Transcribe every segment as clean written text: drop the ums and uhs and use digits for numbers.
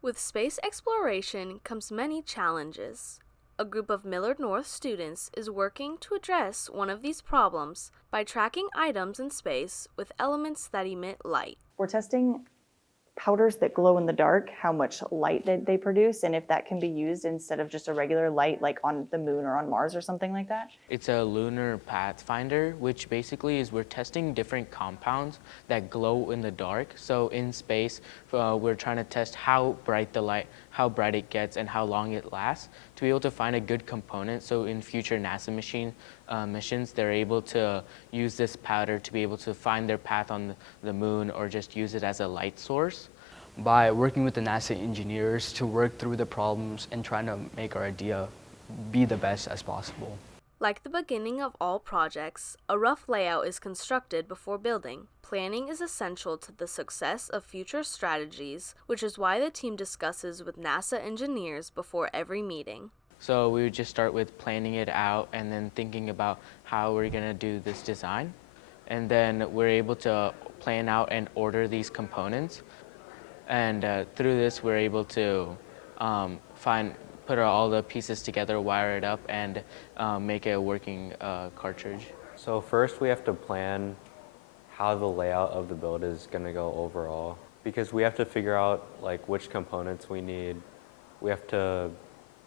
With space exploration comes many challenges. A group of Millard North students is working to address one of these problems by tracking items in space with elements that emit light. We're testing powders that glow in the dark, how much light that they produce, and if that can be used instead of just a regular light like on the moon or on Mars or something like that. It's a lunar pathfinder, which basically is we're testing different compounds that glow in the dark. So in space, we're trying to test how bright the light, how bright it gets, and how long it lasts to be able to find a good component. So in future NASA missions, they're able to use this powder to be able to find their path on the moon or just use it as a light source. By working with the NASA engineers to work through the problems and trying to make our idea be the best as possible. Like the beginning of all projects, a rough layout is constructed before building. Planning is essential to the success of future strategies, which is why the team discusses with NASA engineers before every meeting. So we would just start with planning it out and then thinking about how we're going to do this design. And then we're able to plan out and order these components. And through this, we're able to put all the pieces together, wire it up, and make a working cartridge. So first we have to plan how the layout of the build is going to go overall, because we have to figure out like which components we need. We have to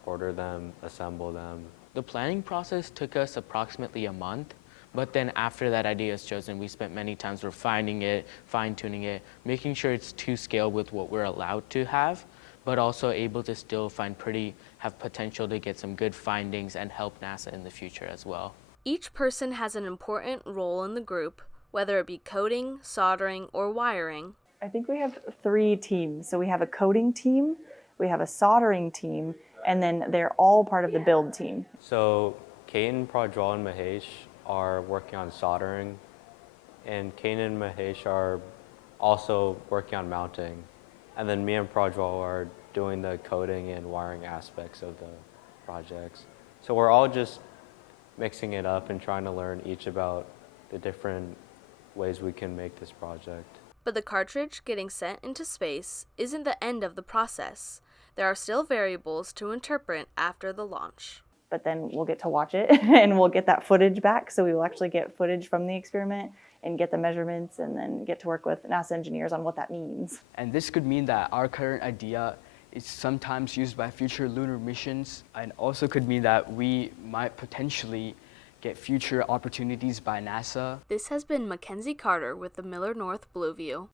order them, assemble them. The planning process took us approximately a month. But then after that idea is chosen, we spent many times refining it, fine-tuning it, making sure it's to scale with what we're allowed to have, but also able to still have potential to get some good findings and help NASA in the future as well. Each person has an important role in the group, whether it be coding, soldering, or wiring. I think we have 3 teams. So we have a coding team, we have a soldering team, and then they're all part of the build team. So Kaden, Prajwal, and Mahesh are working on soldering, and Kane and Mahesh are also working on mounting. And then me and Prajwal are doing the coding and wiring aspects of the projects. So we're all just mixing it up and trying to learn each about the different ways we can make this project. But the cartridge getting sent into space isn't the end of the process. There are still variables to interpret after the launch. But then we'll get to watch it and we'll get that footage back. So we will actually get footage from the experiment and get the measurements and then get to work with NASA engineers on what that means. And this could mean that our current idea is sometimes used by future lunar missions, and also could mean that we might potentially get future opportunities by NASA. This has been Mackenzie Carter with the Millard North Blueview.